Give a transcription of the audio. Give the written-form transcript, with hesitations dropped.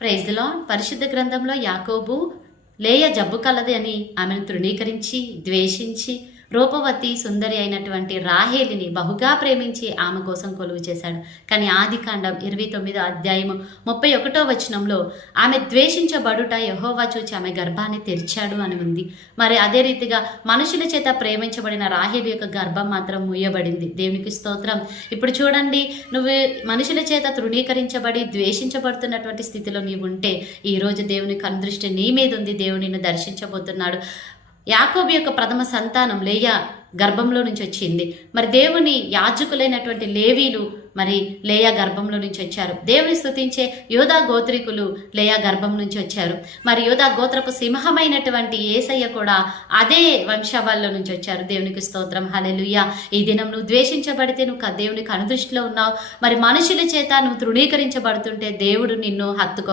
Praise the lord. పరిశుద్ధ గ్రంథంలో యాకోబు లేయ జబ్బు కలది అని ఆమెను తృణీకరించి ద్వేషించి రూపవతి సుందరి అయినటువంటి రాహేలిని బహుగా ప్రేమించి ఆమె కోసం కొలువు చేశాడు. కానీ ఆదికాండం 29వ అధ్యాయము 31వ వచనంలో ఆమె ద్వేషించబడుట యెహోవా చూచి ఆమె గర్భాన్ని తెరిచాడు అని ఉంది. మరి అదే రీతిగా మనుషుల చేత ప్రేమించబడిన రాహేలు యొక్క గర్భం మాత్రం మూయబడింది. దేవునికి స్తోత్రం. ఇప్పుడు చూడండి, నువ్వు మనుషుల చేత తృణీకరించబడి ద్వేషించబడుతున్నటువంటి స్థితిలో నీవు ఉంటే ఈరోజు దేవుని కనుదృష్టి నీ మీద ఉంది. దేవుడు నిన్ను దర్శించబోతున్నాడు. యాకోబు యొక్క ప్రథమ సంతానం లేయా గర్భంలో నుంచి వచ్చింది. మరి దేవుని యాజకులైనటువంటి లేవీలు మరి లేయా గర్భంలో నుంచి వచ్చారు. దేవుని స్తుతించే యోధా గోత్రికులు లేయా గర్భం నుంచి వచ్చారు. మరి యోధా గోత్రపు సింహమైనటువంటి యేసయ్య కూడా అదే వంశావళిలో నుంచి వచ్చారు. దేవునికి స్తోత్రం, హల్లెలూయా. ఈ దినం నువ్వు ద్వేషించబడితే నువ్వు దేవుని కనుదృష్టిలో ఉన్నావు. మరి మనుషుల చేత నువ్వు తృణీకరించబడుతుంటే దేవుడు నిన్ను హత్తుకో